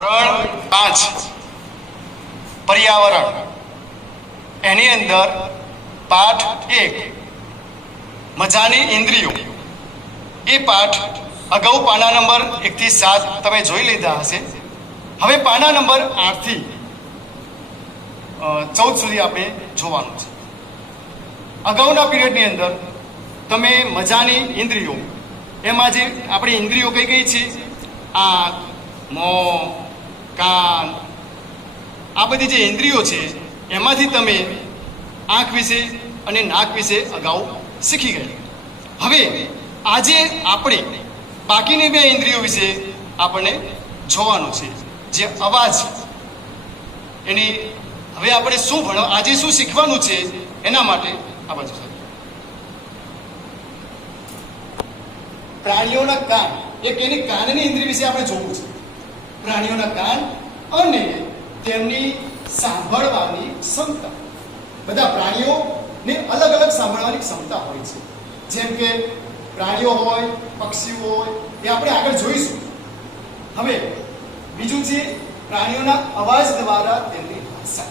5 पर्यावरण एनी अंदर पाठ 1 मजानी इंद्रियों ये पाठ अगाऊ पाना नंबर 1 થી 7 તમે જોઈ લીધા હશે। હવે પાના નંબર 8 થી 14 સુધી આપણે જોવાનું છે। અગાઉના પીરિયડની અંદર તમે મજાની ઇન્દ્રિયો એમાં જે આપણી ઇન્દ્રિયો કઈ કઈ છે આંખ મોં કાન આ બધી જે ઇન્દ્રિયો છે એમાંથી તમે આંખ વિશે અને નાક વિશે અગાઉ શીખી ગયા। હવે આજે આપણે બાકીની બે ઇન્દ્રિયો વિશે આપણને જોવાનું છે જે અવાજ એની હવે આપણે શું ભણવા આજે શું શીખવાનું છે એના માટે આ બાજુ પ્રાણીઓના કાન એક એની કાનની ઇન્દ્રિય વિશે આપણે જોવું છે। પ્રાણીઓના કાન અને તેમની સાંભળવાની ક્ષમતા બધા પ્રાણીઓને અલગ અલગ સાંભળવાની ક્ષમતા હોય છે। જેમ કે પ્રાણીઓ હોય પક્ષીઓ હોય એ આપણે આગળ જોઈશું। હવે બીજું છે પ્રાણીઓના અવાજ દ્વારા તેમની ભાષા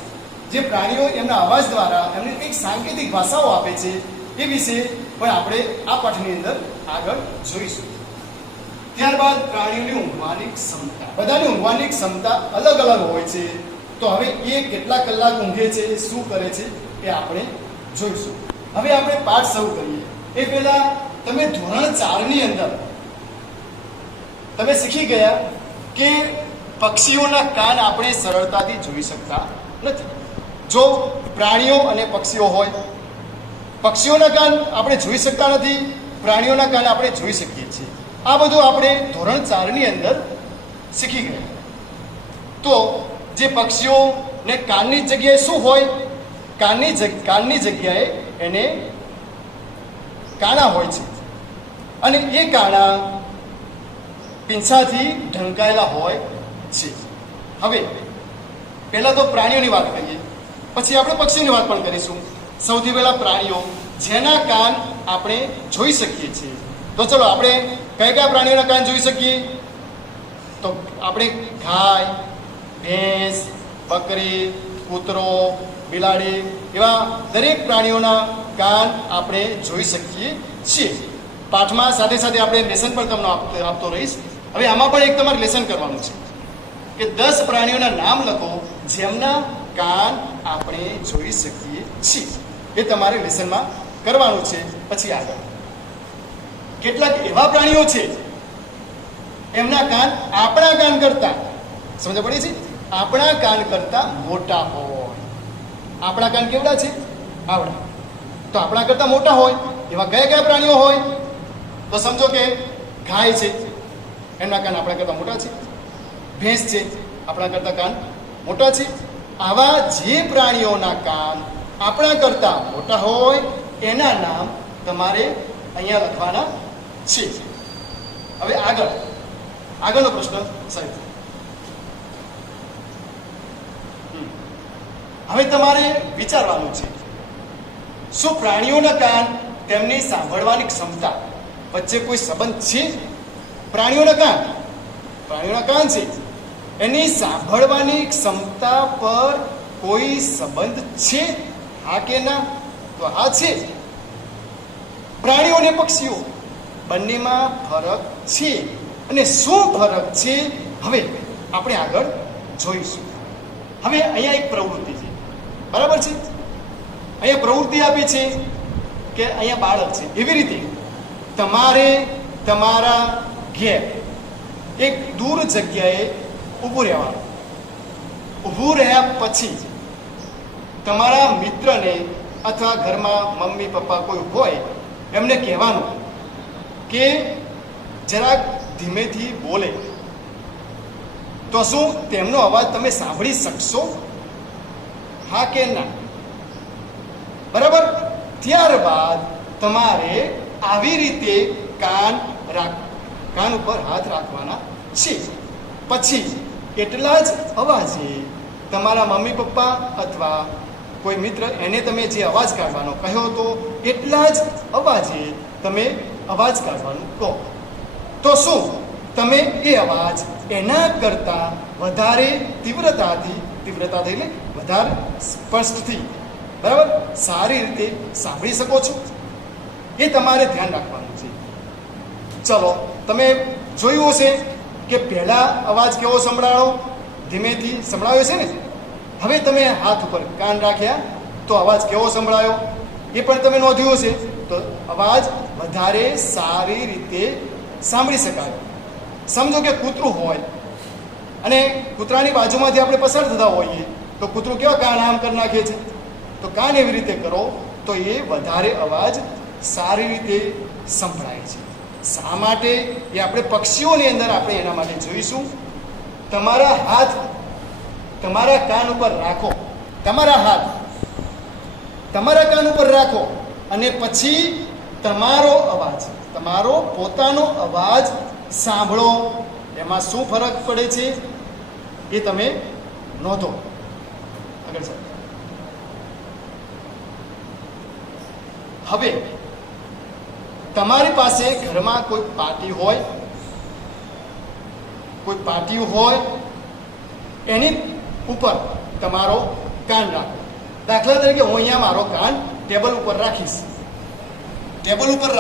જે પ્રાણીઓ એમના અવાજ દ્વારા એમને કંઈક સાંકેતિક ભાષાઓ આપે છે એ વિશે પણ આપણે આ પાઠની અંદર આગળ જોઈશું। ત્યારબાદ પ્રાણીઓની ઊંઘવાની ક્ષમતા બધાની ઊંઘવાની ક્ષમતા અલગ અલગ હોય છે। તો હવે એ કેટલા કલાક ઊંઘે છે શું કરે છે એ આપણે જોઈશું। હવે આપણે પાઠ શરૂ કરીએ એ પહેલા તમે ધોરણ 4 ની અંદર તમે શીખી ગયા કે પક્ષીઓના કાન આપણે સરળતાથી જોઈ શકતા નથી। જો પ્રાણીઓ અને પક્ષીઓ હોય પક્ષીઓના કાન આપણે જોઈ શકતા નથી પ્રાણીઓના કાન આપણે જોઈ શકીએ છીએ। આ બધું આપણે ધોરણ 4 ની અંદર શીખી ગયા। તો જે પક્ષીઓને કાનની જગ્યાએ શું હોય કાનની જગ્યાએ એને કાણા હોય છે અને એ કાણા પીંછાથી ઢંકાયેલા હોય છે। હવે પહેલા તો પ્રાણીઓની વાત કરીએ પછી આપણે પક્ષીની વાત પણ કરીશું। સૌથી પહેલા પ્રાણીઓ જેના કાન આપણે જોઈ શકીએ છીએ। તો ચલો આપણે કયા કયા પ્રાણીઓના કાન જોઈ શકીએ તો આપણે ગાય ભેંસ બકરી કૂતરો બિલાડી એવા દરેક પ્રાણીઓના કાન આપણે જોઈ શકીએ છીએ। પાઠમાં સાથે સાથે આપણે લેસન પણ તમને આપતો રહીશ। હવે આમાં પણ એક તમારે લેસન કરવાનું છે કે 10 પ્રાણીઓના નામ લખો જેમના કાન આપણે જોઈ શકીએ છીએ। એ તમારે લેસનમાં કરવાનું છે। પછી આગળ કેટલાક એવા પ્રાણીઓ છે એમના કાન આપણા કાન કરતા સમજ પડી છે આપણા કાન કરતા મોટા હોય। આપણા કાન કેવડા છે આવડા તો આપણા કરતા મોટા હોય એવા કયા કયા પ્રાણીઓ હોય તો સમજો કે ગાય છે એમના કાન આપણા કરતા મોટા છે ભેંસ છે આપણા કરતા કાન મોટા છે। આવા જે પ્રાણીઓના કાન આપણા કરતા મોટા હોય એના નામ તમારે અહીંયા લખવાના છે। હવે આગળનો પ્રશ્ન સાહેબ હવે તમારે વિચારવાનું છે શું પ્રાણીઓના કાન તેમની સાંભળવાની ક્ષમતા વચ્ચે કોઈ સંબંધ છે? પ્રાણીઓના કાન છે એની સાંભળવાની ક્ષમતા પર કોઈ સંબંધ છે હા કે ના તો હા છે। પ્રાણીઓ અને પક્ષીઓ બંનેમાં ફરક છે અને શું ફરક છે હવે આપણે આગળ જોઈશું। હવે અહીંયા એક પ્રવૃત્તિ છે બરાબર છે અહીંયા પ્રવૃત્તિ આપી છે કે અહીંયા બાળક છે એવી રીતે તમારે તમારા ઘેર એક દૂર જગ્યાએ ઊભું રહેવાનું। ઊભું રહ્યા પછી તમારા મિત્રને અથવા ઘરમાં મમ્મી પપ્પા કોઈ હોય એમને કહેવાનું કે જરાક ધીમેથી બોલે તો શું તેમનો અવાજ તમે સાંભળી શકશો હા કે ના બરાબર। ત્યારબાદ તમારે આવી રીતે કાન ઉપર હાથ રાખવાના છે। પછી એટલા જ અવાજે તમારા મમ્મી પપ્પા અથવા કોઈ મિત્ર એને તમે જે અવાજ કાઢવાનો કહ્યો તો એટલા જ અવાજે તમે અવાજ કાઢવાનું કહો તો શું તમે એ અવાજ એના કરતાં વધારે તીવ્રતાથી એટલે વધારે સ્પષ્ટથી, બરાબર, સારી રીતે સાંભળી શકો છો. એ તમારે ધ્યાન રાખવાનું છે. ચલો, તમે જોયું હશે કે પહેલા અવાજ કેવો સંભળાયો, ધીમેથી સંભળાયો છે ને. હવે તમે હાથ ઉપર કાન રાખ્યા તો અવાજ કેવો સંભળાયો એ પણ તમે નોંધ્યું હશે. તો અવાજ વધારે સારી રીતે સાંભળી શકાય. સમજો કે કૂતરું હોય અને કૂતરાની બાજુમાંથી આપણે પસાર થતા હોઈએ તો કૂતરું કેવા કાન આમ કરી નાખે છે, તો કાન એવી રીતે કરો તો એ વધારે અવાજ સારી રીતે સંભળાય છે. શા માટે? એ આપણે પક્ષીઓની અંદર આપણે એના માટે જોઈશું. તમારા હાથ તમારા કાન ઉપર રાખો, તમારા હાથ તમારા કાન ઉપર રાખો અને પછી તમારો પોતાનો અવાજ સાંભળો. એમાં શું ફરક પડે છે એ તમે નોંધો. આગળ ચાલો. હવે તમારી પાસે ઘરમાં કોઈ પાટિયું હોય એની ઉપર તમારો કાન રાખો. દાખલા તરીકે હું અહીંયા મારો કાન ટેબલ ઉપર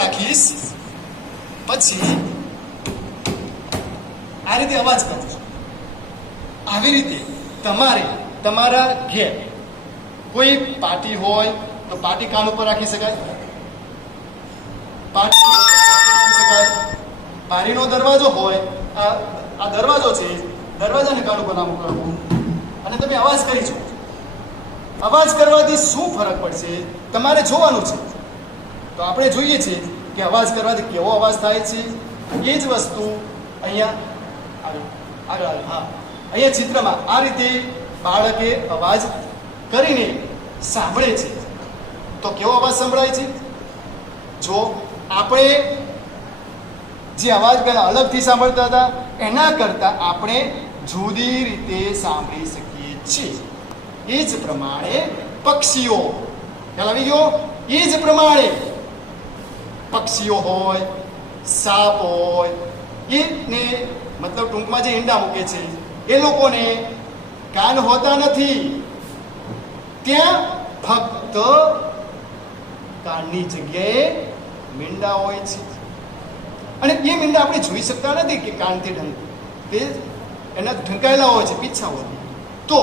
રાખીશ. પછી આ રીતે અવાજ કરું છું. આવી રીતે તમારે તમારા ઘેર કોઈ પાટી હોય તો પાટી કાન ઉપર રાખી શકાય. બારીનો દરવાજો હોય, આ દરવાજો છે, દરવાજાને કાન ઉપર નામ કરવું અને તમે અવાજ કરી છો. અવાજ કરવાથી શું ફરક પડશે તમારે જોવાનું છે. તો આપણે જોઈએ છીએ કે અવાજ કરવાથી કેવો અવાજ થાય છે. એ જ વસ્તુ અહીંયા આગળ હા, અહીંયા ચિત્રમાં આ રીતે બાળકે અવાજ કરીને સાંભળે છે તો કેવો અવાજ સંભળાય છે. જો આપણે જે અવાજ પહેલા અલગથી સાંભળતા હતા એના કરતાં આપણે જુદી રીતે સાંભળી શકીએ છીએ. એ જ પ્રમાણે પક્ષીઓ, ખ્યાલ આવી ગયો? એ જ પ્રમાણે પક્ષીઓ હોય, સાપ હોય, એને મતલબ ટૂંકમાં જે ઈંડા મૂકે છે એ લોકોને કાન હોતા નથી. ત્યાં ફક્ત કાનની જગ્યાએ મીંડા હોય છે અને એ મીંડા આપણે જોઈ શકતા નથી કે કાનથી તે એના ઢંકાયેલા હોય છે પીછાઓથી. તો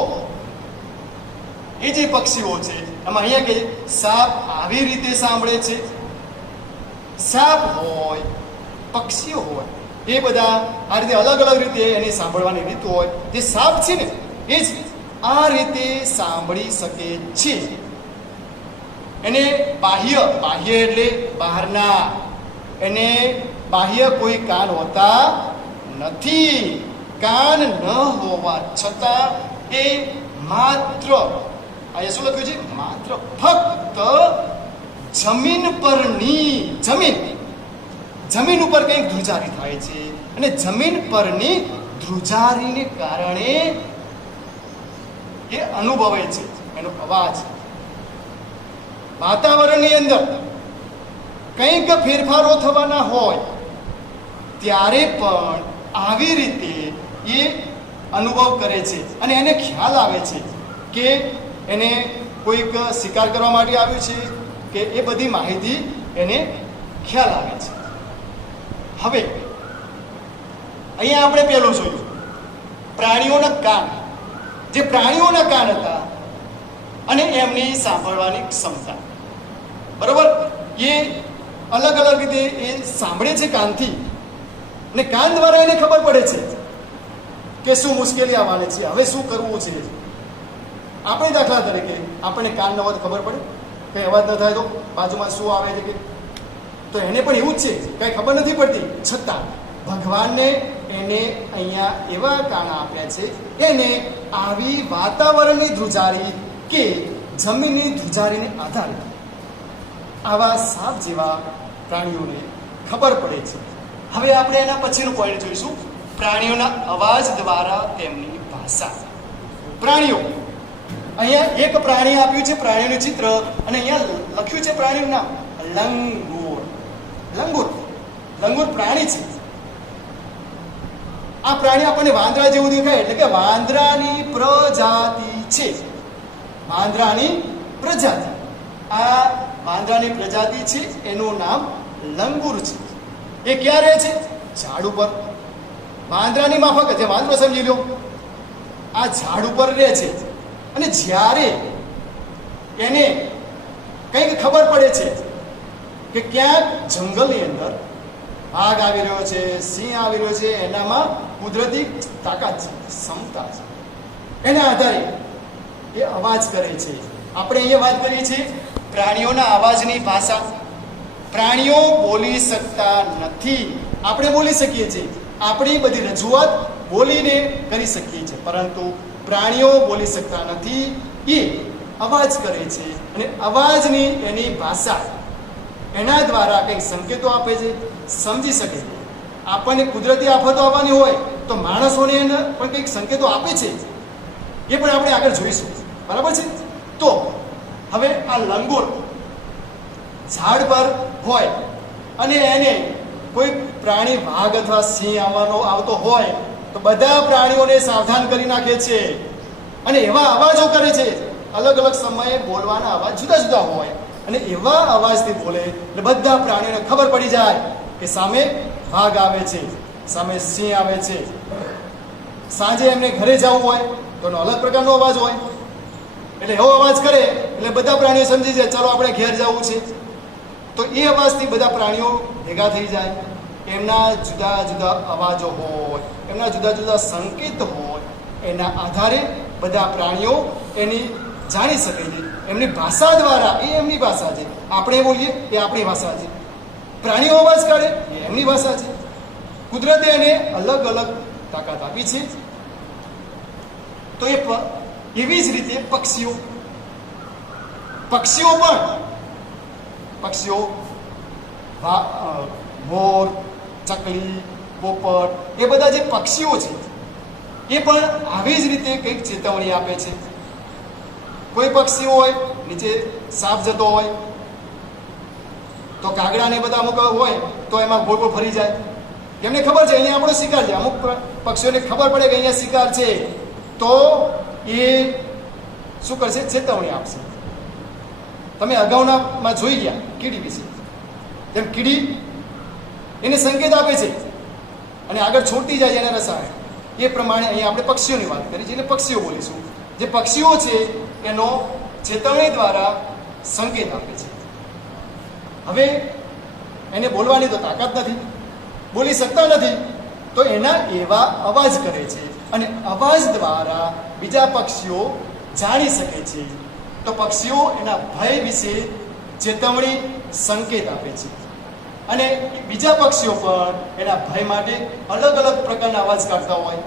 એ જે પક્ષીઓ છે એમાં અહીંયા કે સાપ આવી રીતે સાંભળે છે. સાપ હોય, પક્ષીઓ હોય, એ બધા આ રીતે અલગ અલગ રીતે એની સાંભળવાની રીત હોય. જે સાપ છે ને એ જ આ રીતે સાંભળી શકે છે. એને બાહ્ય એટલે બહારના, એને બાહ્ય કોઈ કાન હોતા નથી. કાન ન હોવા છતાં એ માત્ર, અહીંયા શું લખ્યું છે? માત્ર ફક્ત જમીન ઉપર કંઈક ધ્રુજારી થાય છે અને જમીન પરની ધ્રુજારીને કારણે એ અનુભવે છે એનો અવાજ. વાતાવરણની અંદર કંઈક ફેરફારો થવાના હોય ત્યારે પણ આવી રીતે એ અનુભવ કરે છે અને એને ખ્યાલ આવે છે કે એને કોઈક શિકાર કરવા માટે આવ્યું છે કે એ બધી માહિતી એને ખ્યાલ આવે છે. હવે અહીંયા આપણે પહેલું જોયું પ્રાણીઓના કાન. જે પ્રાણીઓના કાન હતા અને એમની સાંભળવાની ક્ષમતા, બરોબર, એ અલગ અલગ રીતે એ સાંભળે છે કાનથી અને કાન દ્વારા એને ખબર પડે છે કે શું મુશ્કેલી આવવાની છે, હવે શું કરવું છે. આપણે દાખલા તરીકે આપણને કાન ન હોય તો ખબર પડે, કંઈ અવાજ ન થાય તો બાજુમાં શું આવે છે કે, તો એને પણ એવું જ છે, કંઈ ખબર નથી પડતી. છતાં ભગવાનને એને અહીંયા એવા કાન આપ્યા છે, એને આવી વાતાવરણની ધ્રુજારી કે જમીનની ધ્રુજારીને આધારે આવા સાપ જેવા પ્રાણીઓને ખબર પડે છે. હવે આપણે એના પછીનું પોઈન્ટ જોઈશું, પ્રાણીઓના અવાજ દ્વારા તેમની ભાષા. પ્રાણીઓ, અહીંયા એક પ્રાણી આપ્યું છે, પ્રાણીનું ચિત્ર, અને અહીંયા લખ્યું છે પ્રાણીનું નામ લંગૂર. લંગૂર પ્રાણી છે. આ પ્રાણી આપણને વાંદરા જેવું દેખાય એટલે કે વાંદરાની પ્રજાતિ છે. વાંદરાની પ્રજાતિ, આ વાંદરાની પ્રજાતિ છે, એનું નામ લંગૂર છે. એ ક્યાં રહે છે? ઝાડ ઉપર. વાંદરાની માફક, જે વાંદરો સમજી લો, આ ઝાડ ઉપર રહે છે. અને જ્યારે એને કંઈક ખબર પડે છે કે ક્યાંક જંગલની અંદર વાઘ આવી રહ્યો છે, સિંહ આવી રહ્યો છે, એનામાં કુદરતી તાકાત છે, ક્ષમતા છે, એના આધારે એ અવાજ કરે છે. આપણે અહીંયા વાત કરીએ છીએ પ્રાણીઓના અવાજની ભાષા. પ્રાણીઓ બોલી શકતા નથી, આપણે બોલી શકીએ છીએ. આપણી બધી રજૂઆત બોલીને કરી શકીએ છીએ, પરંતુ પ્રાણીઓ બોલી શકતા નથી. એ અવાજ કરે છે અને અવાજની એની ભાષા, એના દ્વારા કંઈક સંકેતો આપે છે, સમજી શકે છે. આપણને કુદરતી આફતો આવવાની હોય તો માણસોને એને પણ કંઈક સંકેતો આપે છે, એ પણ આપણે આગળ જોઈશું. બરાબર છે? તો હવે આ લંગૂર ઝાડ પર હોય અને એને કોઈ પ્રાણી, વાઘ અથવા સિંહ આવતો હોય તો બધા પ્રાણીઓને સાવધાન કરી નાખે છે અને એવા અવાજો કરે છે. અલગ અલગ સમયે બોલવાના અવાજ જુદા જુદા હોય અને એવા અવાજથી બોલે એટલે બધા પ્રાણીઓને ખબર પડી જાય કે સામે વાઘ આવે છે, સામે સિંહ આવે છે. સાંજે એમને ઘરે જવું હોય તો એનો અલગ પ્રકારનો અવાજ હોય, એટલે એવો અવાજ કરે એટલે બધા પ્રાણીઓ સમજી જાય ચાલો આપણે ઘેર જવું છે. તો એ અવાજથી બધા પ્રાણીઓ ભેગા થઈ જાય. એમના જુદા જુદા અવાજો હોય, એમના જુદા જુદા સંકેત હોય, એના આધારે બધા પ્રાણીઓ એની જાણી શકે છે. એમની ભાષા દ્વારા, એ એમની ભાષા છે, આપણે બોલીએ એ આપણી ભાષા છે. પ્રાણીઓ અવાજ કાઢે એ એમની ભાષા છે. કુદરતે એને અલગ અલગ તાકાત આપી છે. તો એવી જ રીતે પક્ષીઓ મોર, ચકલી, પોપટ, એ બધા જે પક્ષીઓ છે એ પણ આવી જ રીતે કંઈક ચેતવણી આપે છે. કોઈ પક્ષી હોય નીચે સાપ જતો હોય તો કાગડા ને બધા અમુક હોય તો એમાં ગોળ ગોળ ફરી જાય. એમને ખબર છે અહીંયા આપણો શિકાર છે. અમુક પક્ષીઓને ખબર પડે કે અહીંયા શિકાર છે તો એ શું કરશે? ચેતવણી આપશે. તમે અગાઉનામાં જોઈ ગયા કીડી વિશે, જેમ કીડી એને સંકેત આપે છે અને આગળ છોડતી જાય છે એને રસાયણ. એ પ્રમાણે અહીંયા આપણે પક્ષીઓની વાત કરી છે એટલે પક્ષીઓ બોલીશું. જે પક્ષીઓ છે એનો ચેતવણી દ્વારા સંકેત આપે છે. હવે એને બોલવાની તો તાકાત નથી, બોલી શકતા નથી, તો એના એવા અવાજ કરે છે અને અવાજ દ્વારા બીજા પક્ષીઓ જાણી શકે છે. તો પક્ષીઓ એના ભય વિશે ચેતવણી, સંકેત આપે છે અને બીજા પક્ષીઓ પણ એના ભય માટે અલગ અલગ પ્રકારના અવાજ કાઢતા હોય.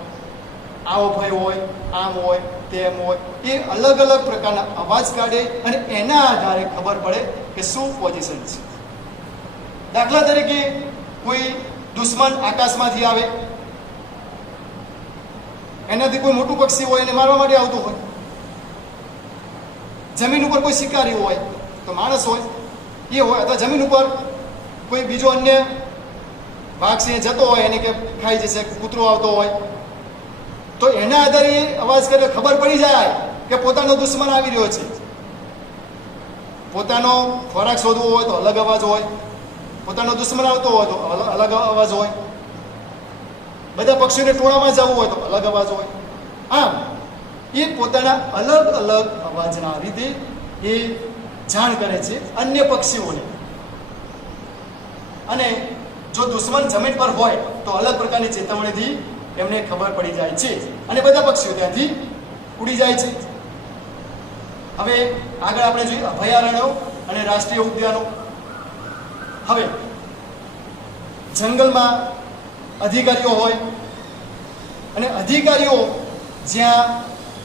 આવો ભય હોય, આમ હોય, તેમ હોય, એ અલગ અલગ પ્રકારના અવાજ કાઢે અને એના આધારે ખબર પડે કે શું પોઝિશન છે. દાખલા તરીકે કોઈ દુશ્મન આકાશમાંથી આવે, એનાથી કોઈ મોટું પક્ષી હોય એને મારવા માટે આવતું હોય. જમીન ઉપર કોઈ શિકારી હોય તો માણસ હોય એ હોય, અથવા જમીન ઉપર કોઈ બીજો અન્ય વાઘ સિંહ જતો હોય એને કે ખાઈ જશે, કૂતરો આવતો હોય તો એના આધારે અવાજ કરે, ખબર પડી જાય કે પોતાનો દુશ્મન આવી રહ્યો છે. પોતાનો ખોરાક શોધવો હોય તો અલગ અવાજ હોય, પોતાનો દુશ્મન આવતો હોય તો અલગ અવાજ હોય, બધા પક્ષીઓને ટોળામાં જવું હોય તો અલગ અવાજ હોય. આમ એ પોતાના અલગ અલગ અવાજના રીતે એ જાણ કરે છે અન્ય પક્ષીઓને. અને જો દુશ્મન જમીન પર હોય તો અલગ પ્રકારની ચેતવણીથી એમને ખબર પડી જાય છે અને બધા પક્ષીઓ ત્યાંથી ઉડી જાય છે. હવે આગળ આપણે જોઈએ અભયારણ્યો અને રાષ્ટ્રીય ઉદ્યાનો. હવે જંગલમાં અધિકારીઓ હોય અને અધિકારીઓ જ્યાં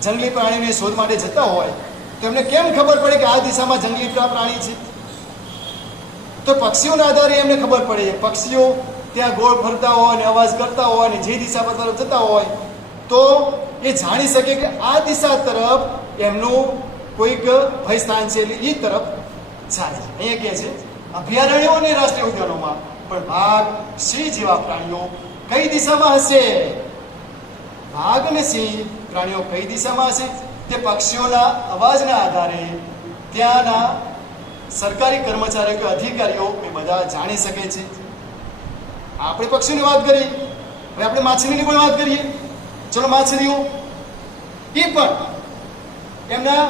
જંગલી પ્રાણીની શોધ માટે જતા હોય તો એમને કેમ ખબર પડે કે આ દિશામાં જંગલી પ્રાણી છે? તો પક્ષીઓના આધારે એમને ખબર પડે છે. પક્ષીઓ ત્યાં ગોળ ફરતા હોય અને અવાજ કરતા હોય અને જે દિશા પર તરફ જતા હોય તો એ જાણી શકે કે આ દિશા તરફ એમનું કોઈક ભય સ્થાન છે એટલે એ તરફ જાય. અહીંયા કહે છે અભયારણ્યો અને રાષ્ટ્રીય ઉદ્યાનોમાં પણ વાઘ, સિંહ જેવા પ્રાણીઓ કઈ દિશામાં હશે વાઘ અને સિંહ પ્રાણીઓ કઈ દિશામાં હશે તે પક્ષીઓના અવાજના આધારે ત્યાંના સરકારી કર્મચારીઓ કે અધિકારીઓ એ બધા જાણી શકે છે. આપણે પક્ષીઓની વાત કરી, હવે આપણે માછલીની પણ વાત કરીએ. ચલો, માછલીઓ એ પણ એમના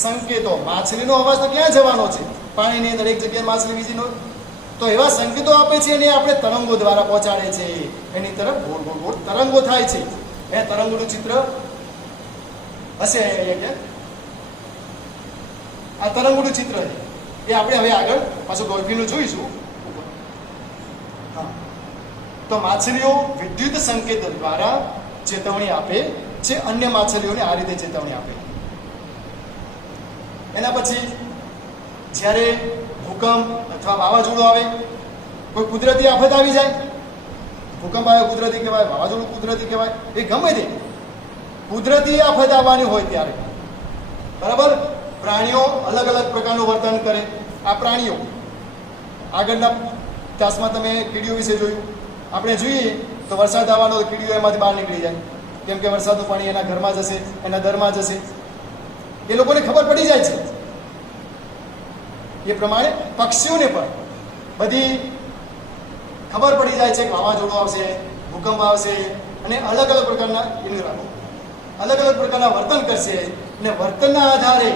સંકેતો, માછલીનો અવાજ તો ક્યાં જવાનો છે? પાણીની અંદર એક જગ્યાએ માછલી બીજીનો, તો એવા સંકેતો આપે છે અને આપણે તરંગો દ્વારા પહોંચાડે છે. એની તરફ ગોળ ગોળ ગોળ તરંગો થાય છે. એ તરંગોનું ચિત્ર હશે અહીંયા. આ તરંગોનું ચિત્ર છે એ આપણે હવે આગળ પાછું ડોલ્ફિનનું જોઈશું. હા, તો માછલીઓ વિદ્યુત સંકેત દ્વારા ચેતવણી આપે છે, અન્ય માછલીઓને આ રીતે ચેતવણી આપે. એના પછી જ્યારે ભૂકંપ અથવા વાવાઝોડું આવે, કોઈ કુદરતી આફત આવી જાય, ભૂકંપ આવે કુદરતી કહેવાય, વાવાઝોડું કુદરતી કહેવાય, એ ગમે તે કુદરતી આફત આવવાની હોય ત્યારે, બરાબર, પ્રાણીઓ અલગ અલગ પ્રકારનું વર્તન કરે. આ પ્રાણીઓ આગળના તાસમાં તમે કીડીઓ વિશે જોયું. આપણે જોઈએ તો વરસાદ આવવાનો તો કીડીઓ એમાંથી બહાર નીકળી જાય, કેમ કે વરસાદનું પાણી એના ઘરમાં જશે, એના દરમાં જશે. એ લોકોને ખબર પડી જાય છે. એ પ્રમાણે પક્ષીઓને પણ બધી ખબર પડી જાય છે કે વાવાઝોડું આવશે, ભૂકંપ આવશે, અને અલગ અલગ પ્રકારના અલગ અલગ પ્રકારના વર્તન કરશે. અને વર્તનના આધારે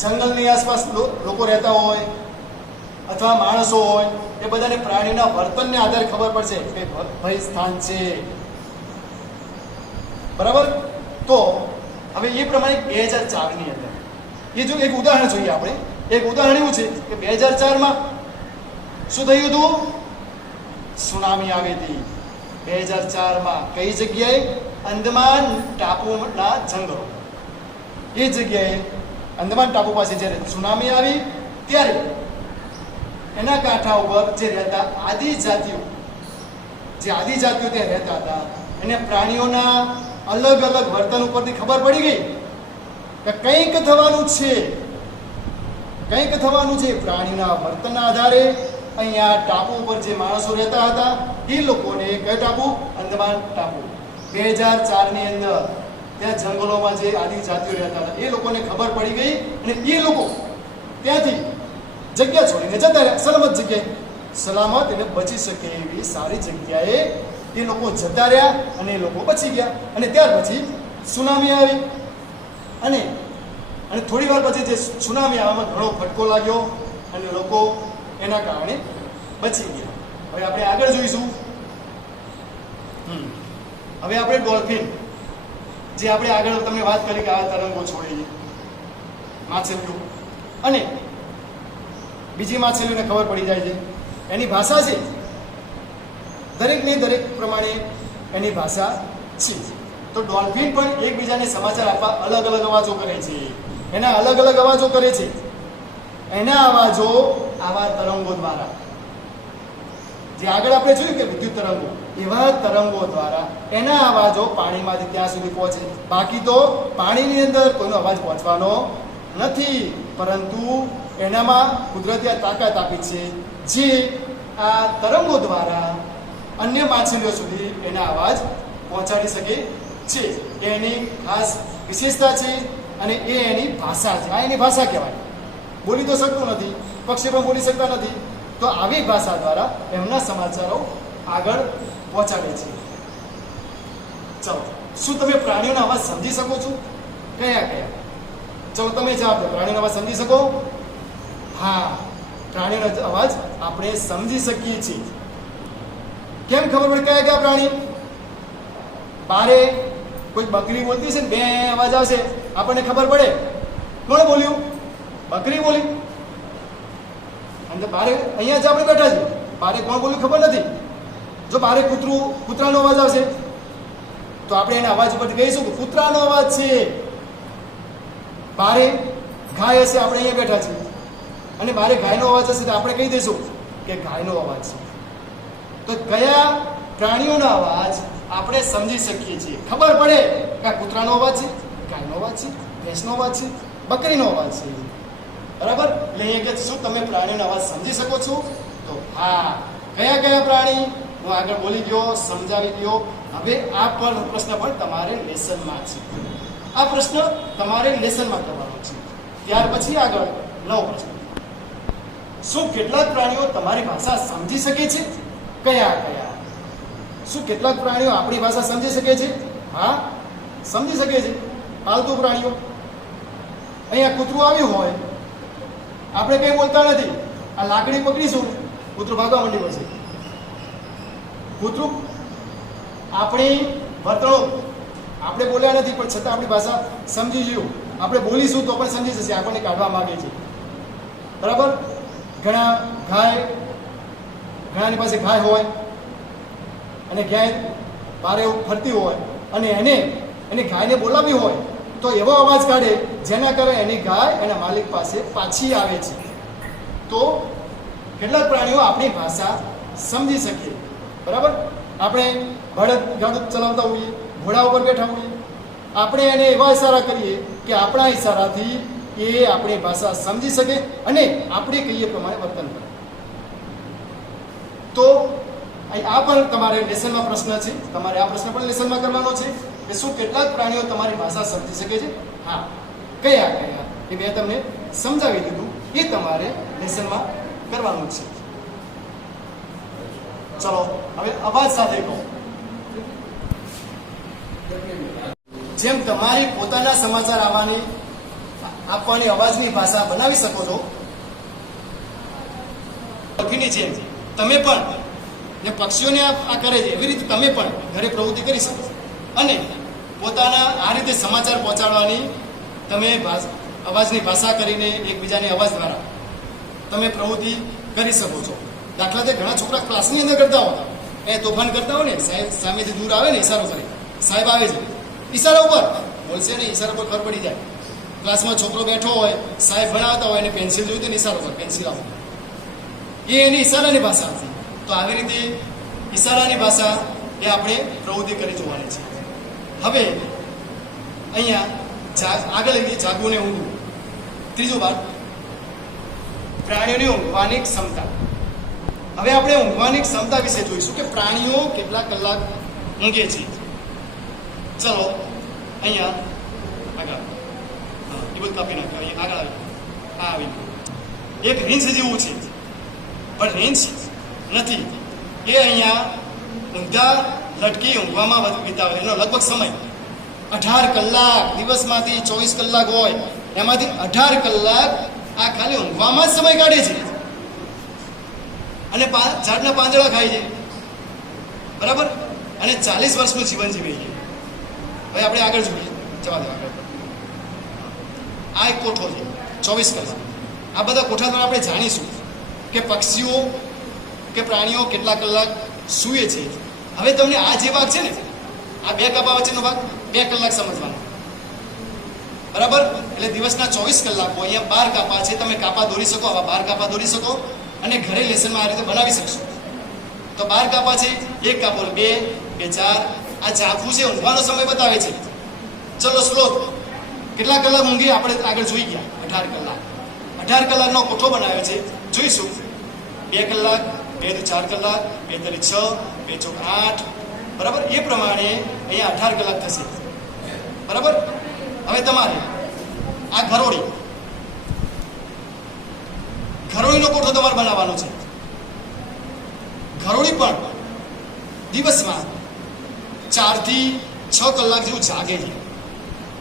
જંગલની આસપાસ લોકો રહેતા હોય અથવા માણસો હોય, એ બધાને પ્રાણીના વર્તનને આધારે ખબર પડશે કે ભય સ્થાન છે. બરાબર. તો હવે એ પ્રમાણે 2004ની અંદર એ જો એક ઉદાહરણ જોઈએ આપણે. એક ઉદાહરણ એવું છે કે 2004માં શું થયું હતું? સુનામી આવી હતી 2004માં. કઈ જગ્યાએ? અંદમાન ટાપુના જંગલો. એ જગ્યાએ અંદમાન ટાપુ પાસે જ્યારે સુનામી આવી ત્યારે એના કાંઠા ઉપર જે રહેતા આદિજાતિઓ ત્યાં રહેતા હતા, એને પ્રાણીઓના અલગ અલગ વર્તન ઉપરથી ખબર પડી ગઈ કે કંઈક થવાનું છે. પ્રાણીના વર્તનના આધારે અહીંયા ટાપુ ઉપર જે માણસો રહેતા હતા એ લોકોને, કયો ટાપુ? અંદમાન ટાપુ. 2004ની અંદર ત્યાં જંગલોમાં જે આદિજાતિઓ રહેતા હતા એ લોકોને ખબર પડી ગઈ અને એ લોકો ત્યાંથી જગ્યા છોડીને જતા રહ્યા. સલામત એટલે બચી શકે એવી સારી જગ્યાએ એ લોકો જતા રહ્યા અને એ લોકો બચી ગયા. અને ત્યાર પછી સુનામી આવી અને થોડી વાર પછી જે સુનામી આવવામાં ઘણો ફટકો લાગ્યો અને લોકો એના કારણે બચી ગયા. હવે આપણે આગળ જોઈશું. હવે આપણે ડોલ્ફિન, જે આપણે આગળ તમને વાત કરી કે આ તરંગો છોડે છે, માછલીઓ, અને બીજી માછલીઓને ખબર પડી જાય છે. એની ભાષા છે, દરેક પ્રમાણે એની ભાષા છે. તો ડોલ્ફિન પણ એકબીજાને સમાચાર આપવા અલગ અલગ અવાજો કરે છે. એના અલગ અલગ અવાજો કરે છે. એના અવાજો આવા તરંગો દ્વારા, જે આગળ આપણે જોયું કે વિદ્યુત તરંગો, એવા તરંગો દ્વારા એના અવાજો પાણીમાંથી ત્યાં સુધી પહોંચે. બાકી તો પાણીની અંદર કોઈનો અવાજ પહોંચવાનો નથી, પરંતુ એનામાં કુદરતી તાકાત આપી છે જે આ તરંગો દ્વારા અન્ય માછલીઓ સુધી એના અવાજ પહોંચાડી શકે છે. એની ખાસ વિશેષતા છે અને એ એની ભાષા છે. આ એની ભાષા કહેવાય. બોલી તો શકતું નથી, પક્ષી પણ બોલી શકતા નથી, તો આવી ભાષા દ્વારા એમના સમાચારો આગળ પહોંચાડે છે. ચલો, શું તમે પ્રાણીઓના અવાજ સમજી શકો છો? કયા? ચલો તમે જવાબ દો. પ્રાણીઓનો અવાજ સમજી શકો? હા, પ્રાણીઓનો અવાજ આપણે સમજી શકીએ છીએ. કેમ ખબર પડે કયા પ્રાણી? બારે કોઈ બકરી બોલતી છે ને, બે અવાજ આવશે, આપણને ખબર પડે કોણ બોલ્યું? બકરી બોલી. અને બારે અહીંયા જ આપણે બેઠા છીએ, બારે કોણ બોલ્યું ખબર નથી. જો બારે કૂતરાનો અવાજ આવશે તો આપણે એના અવાજ ઉપરથી કહીશું કે કૂતરાનો અવાજ છે. બારે ગાય હશે, આપણે અહીંયા બેઠા છીએ, અને બારે ગાયનો અવાજ હશે તો આપણે કહી દઈશું કે ગાયનો અવાજ છે. તો કયા પ્રાણીઓનો અવાજ આપણે સમજી શકીએ છીએ, ખબર પડે કે આ કૂતરાનો અવાજ છે, ગાયનો અવાજ છે, ભેંસનો અવાજ છે, બકરીનો અવાજ છે. બરાબર. એટલે અહીંયા કે શું તમે પ્રાણીનો અવાજ સમજી શકો છો? તો હા. કયા પ્રાણી? હું આગળ બોલી ગયો, સમજાવી ગયો. હવે આ પણ પ્રશ્ન પણ તમારે લેસનમાં છે. આ પ્રશ્ન તમારે લેસનમાં કરવાનો છે. ત્યાર પછી આગળ નવો પ્રશ્ન. શું કેટલાક પ્રાણીઓ તમારી ભાષા સમજી શકે છે? કયા કયા? શું કેટલાક પ્રાણીઓ આપણી ભાષા સમજી શકે છે? હા, સમજી શકે છે. પાલતુ પ્રાણીઓ. અહીંયા કૂતરું આવ્યું હોય, આપણે કંઈ બોલતા નથી, આ લાકડી પકડીશું, કૂતરું ભાગવા માંડી પડશે. કૂતરું આપણી વર્તણૂક આપણે બોલ્યા નથી, પણ છતાં આપણી ભાષા સમજી ગયું. આપણે બોલીશું તો પણ સમજી જશે આપણને કાઢવા માંગે છે. બરાબર? ઘણાની પાસે ગાય હોય અને ગાય બારે ફરતી હોય અને એને ગાયને બોલાવી હોય તો એવો અવાજ કાઢે જેના કારણે એની ગાય એના માલિક પાસે પાછી આવે છે. તો કેટલાક પ્રાણીઓ આપણી ભાષા સમજી શકીએ. બરાબર? આપણે બળદ ગાડું ચલાવતા હોઈએ, ઘોડા ઉપર બેઠા હોઈએ, આપણે એને એવા ઇશારા કરીએ કે આપણા ઇશારાથી એ આપણી ભાષા સમજી શકે અને આપણે કહીએ પ્રમાણે વર્તન કરે. તો આ પણ તમારે લેસનમાં પ્રશ્ન છે. તમારે આ પ્રશ્ન પણ લેસનમાં કરવાનો છે કે શું કેટલાક પ્રાણીઓ તમારી ભાષા સમજી શકે છે? હા, કયા કયા? એ મેં તમને સમજાવી દીધું. એ તમારે લેસનમાં કરવાનું છે. ચલો હવે અવાજ સાથે કહો. જેમ તમારી પોતાના સમાચાર આપવાની અવાજની ભાષા બનાવી શકો છો, પક્ષીની જેમ તમે પણ જે પક્ષીઓને આ કરે છે એવી રીતે તમે પણ ઘરે પ્રવૃત્તિ કરી શકો છો અને પોતાના આ રીતે સમાચાર પહોંચાડવાની તમે અવાજની ભાષા કરીને એકબીજાને અવાજ દ્વારા તમે પ્રવૃત્તિ કરી શકો છો. દાખલા તરીકે ઘણા છોકરા ક્લાસની અંદર કરતા હોય, એ તોફાન કરતા હોય ને, સાહેબ સામેથી દૂર આવે ને ઇશારો કરે, સાહેબ આવે છે, ઇશારા ઉપર બોલશે ને, ઇશારા પર ખબર પડી જાય. ક્લાસમાં છોકરો બેઠો હોય, સાહેબ ભણાવતા હોય એને પેન્સિલ જોયું તો ઇશારો પર પેન્સિલ આપો, એ એની ઇશારાની ભાષા હતી. તો આવી રીતે ઇશારાની ભાષા એ આપણે પ્રવૃત્તિ કરી જોવાની છે. હવે અહીંયા આગળ લઈએ જાગવું ને ઊંઘવું. ત્રીજો ભાગ, પ્રાણીઓની ઊંઘવાની ક્ષમતા. હવે આપણે ઊંઘવાની ક્ષમતા વિશે જોઈશું કે પ્રાણીઓ કેટલા કલાક ઊંઘે છે. ચલો અહીંયા આગળ એ બધું કાપી નાખ્યું. અહીંયા આગળ આવી એક રીંછ જેવું છે, પણ રીંછ નથી. એ અહીંયા ઊંઘા લટકી ઊંઘવામાં વિતાવે. એનો લગભગ સમય 18 કલાક. દિવસમાંથી 24 કલાક હોય, એમાંથી 18 કલાક આ ખાલી ઊંઘવામાં જ સમય કાઢે છે અને ઝાડના પાંદડા ખાય છે. બરાબર? અને 40 વર્ષનું જીવન જીવે છે. હવે આપણે આગળ જોઈએ. જવા દો આગળ. આ એક કોઠો છે, 24 કલાક. આ બધા કોઠા દ્વારા આપણે જાણીશું કે પક્ષીઓ કે પ્રાણીઓ કેટલા કલાક સૂએ છે. હવે તમને આ જે ભાગ છે ને, આ બે કાપા વચ્ચેનો ભાગ 2 કલાક સમજવાનો. બરાબર? એટલે દિવસના 24 કલાક હોય, અહીંયા 12 કાપા છે. તમે કાપા દોરી શકો, આવા 12 કાપા દોરી શકો અને ઘરે લેસનમાં આ રીતે બનાવી શકશો. તો 12 કાપા છે, એક કાપો 2, 2, 4. આ ઝાંખું છે, ઊંઘવાનો સમય બતાવે છે. ચલો સ્લોથ કેટલા કલાક ઊંઘી આપણે આગળ જોઈ ગયા. 18 કલાક. 18 કલાકનો કોઠો બનાવ્યો છે, જોઈશું. 2 કલાક, 2 તો 4 કલાક, 2 તરી 6, 2 ચોક 8. બરાબર? એ પ્રમાણે અહીંયા 18 કલાક થશે. બરાબર? હવે તમારે આ ઘરોળીનો કોઠો તમારે બનાવવાનો છે. ઘરોળી પણ દિવસમાં 4 થી 6 કલાક જેવું જાગે છે.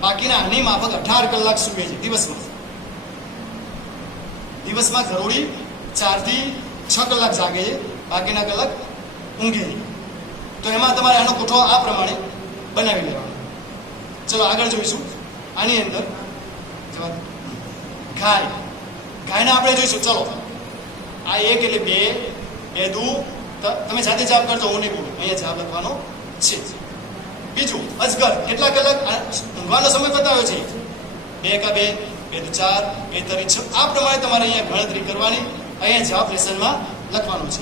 બાકીના આની માફક 18 કલાક સૂવે છે દિવસમાં ઘરોળી 4 થી 6 કલાક જાગે છે, બાકીના કલાક ઊંઘે છે. તો એમાં તમારે આનો કોઠો આ પ્રમાણે બનાવી લેવાનો. ચલો આગળ જોઈશું. આની અંદર ગાયને આપણે જોઈશું. ચલો આ 1 એટલે 2, 2 દુ. તમે જાતે જવાબ કરજો, હું નહીં બોલું, અહીંયા જવાબ લખવાનો છે. બીજું અજગર કેટલા કલાક ઊંઘવાનો સમય બતાવ્યો છે? 2 કા 2, 2 તો 4, 2 તરી 6. આ પ્રમાણે તમારે અહીંયા ગણતરી કરવાની. અહીંયા જવાબ લેસનમાં લખવાનો છે.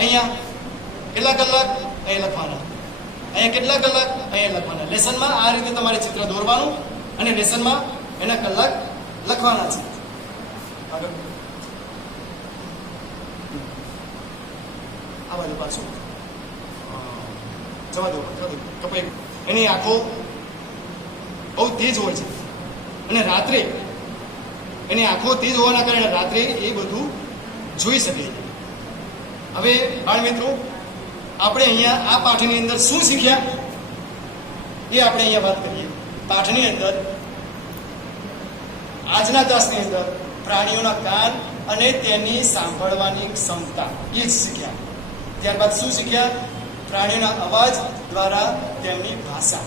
અહીંયા કેટલા કલાક અહીંયા લખવાના, અહીંયા કેટલા કલાક અહીંયા લખવાના. લેસનમાં આ રીતે તમારે ચિત્ર દોરવાનું અને લેસનમાં એના કલાક લખવાના છે. આગળ આ બાજુ પાછું જવા દો કપાઈ ગયું. એની આંખો બહુ તેજ હોય છે અને રાત્રે એની આંખો તેજ હોવાના કારણે રાત્રે એ બધું જોઈ શકે છે. હવે બાળ મિત્રો, આપણે અહીંયા આ પાઠની અંદર શું શીખ્યા એ આપણે અહીંયા વાત કરીએ. પાઠની અંદર આજના તાસની અંદર પ્રાણીઓના કાન અને તેની સાંભળવાની ક્ષમતા એ જ શીખ્યા. ત્યારબાદ શું શીખ્યા? પ્રાણીઓના અવાજ દ્વારા તેમની ભાષા,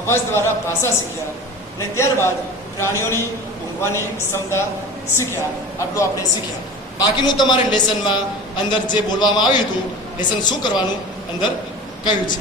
અવાજ દ્વારા ભાષા શીખ્યા. અને ત્યારબાદ પ્રાણીઓની ઊંઘવાની ક્ષમતા શીખ્યા. આટલું આપણે શીખ્યા. બાકીનું તમારે લેસનમાં અંદર જે બોલવામાં આવ્યું હતું, લેસન શું કરવાનું અંદર કહ્યું છે.